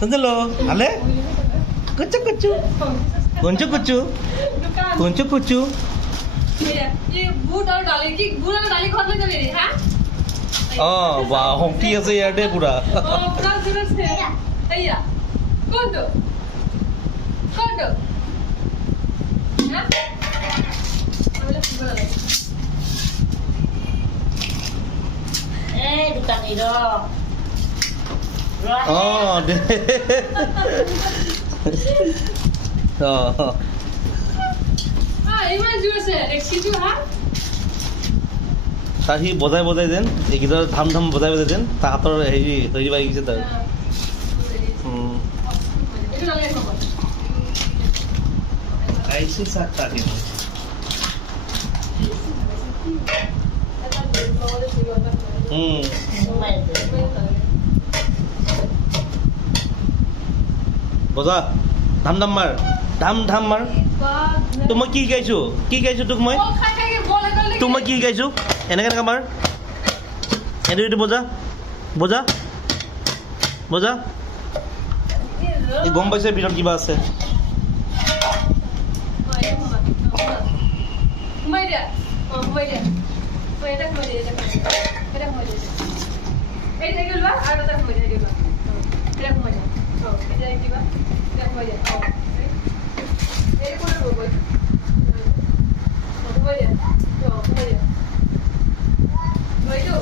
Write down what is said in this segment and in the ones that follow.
Tundelo, ale? Kucu kucu. Kuncu kucu. Kuncu kucu. ये boot और डाली की बूट और डाली खोल ले मेरी हां वाह होंकी আছে ইয়াতে পুরা पूरा जरूर से भैया कौन तो हां बोले बोला Bukan itu. deh. ইমান জোৰ আছে দেখছিটো হা তাৰ সি বজাই দেন এইকেইটা ধাম বজাই দেন তাৰ হাতৰ হেৰি ধৰি পাই গৈছে তাৰ এইটো লাগে হ'ব আইছে সাতটা দিন বজা ধাম মাৰ ধাম মাৰ তো মই কি গাইছো তোক মই তোক মই কি গাইছো এনেকে মাৰ এইটো বজা এই গম পাইছে ভিতৰত কিবা আছে ঘুমাই দিয়া এটা ঘুমাই দিয়া এই দেখি লোৱা আৰু এটা ঘুমাই দিয়া এটা ঘুমাই দিয়া এটা কিবা এটা ঘুমাই দিয়া এই কোন হ'ব ঘুমাই দিয়া ঘুমাই দিয়া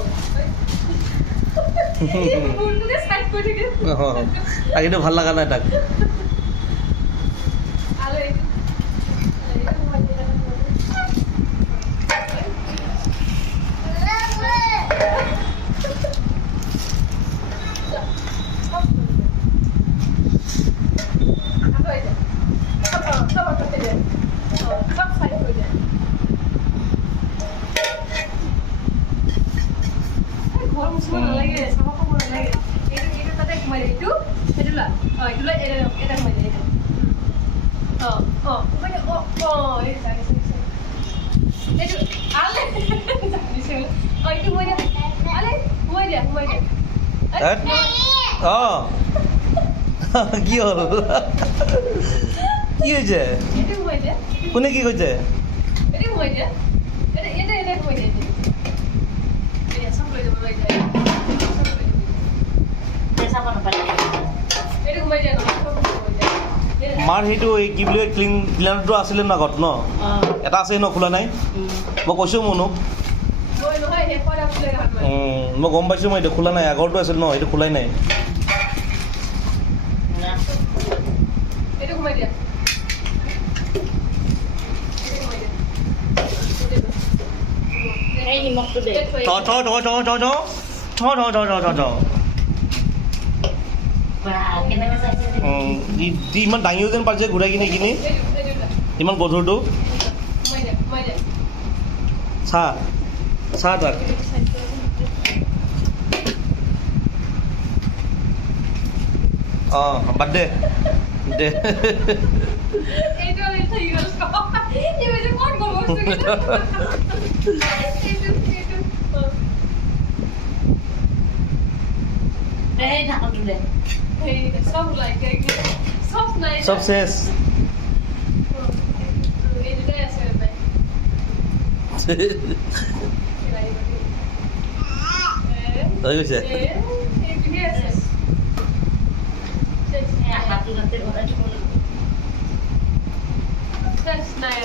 তাকে ভাল লগা নাই তাক কি হল কি হয়েছে কোনে কি কইছে মাৰ সেইটো এই কি বুলি ক্লিনাৰটো আছিলে ন আগত ন এটা আছে ন খোলা নাই মই কৈছোঁ মনুক মই গম পাইছোঁ মই এইটো খোলা নাই আগৰটো আছিল ন সেইটো খোলাই নাই ইমান দাঙিও যেন পাৰিছে ঘূৰাই কিনি ইমান গধুৰটো চাহ তাক বাদ দে সব শেষ হৈ গৈছে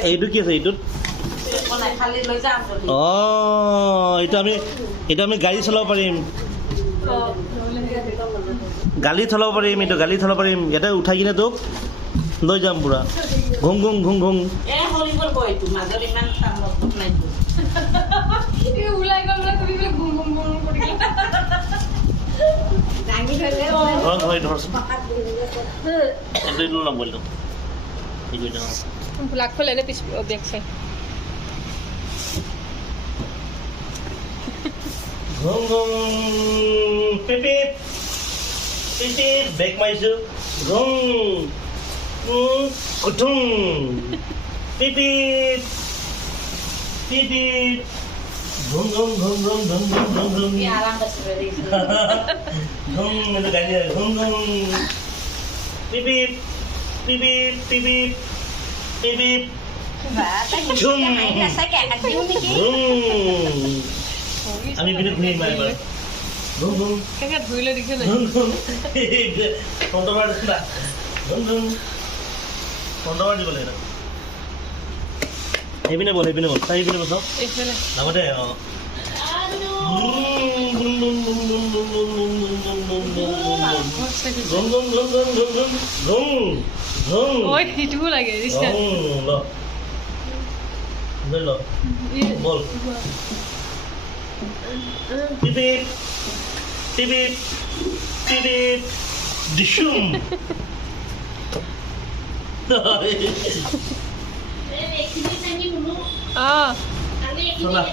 এইটো কি আছে এইটোত এইটো আমি গাড়ী চলাব পাৰিম ইয়াতে উঠাই কিনে তোক লৈ যাম পুৰা ঘুং বেগ মাৰিছো কুটুং ঘুম পিপিপ পিপিপ পিপিপ পিপিপ ঝুম আমি পিনে ঘুরে মারি এবার ঘুম ঘুম কাকা ধুইলে দেখে নাই ঘুম ঘুম ফন্টবার না ঘুম ঘুম ফন্টবার দিব লাগে এইপিনে বল তাই এইপিনে বসাও এইফালে নামতে ওই হিটবো লাগে দিছা বল পিপিপ পিপিপ পিপিপ ডিশুম শোনা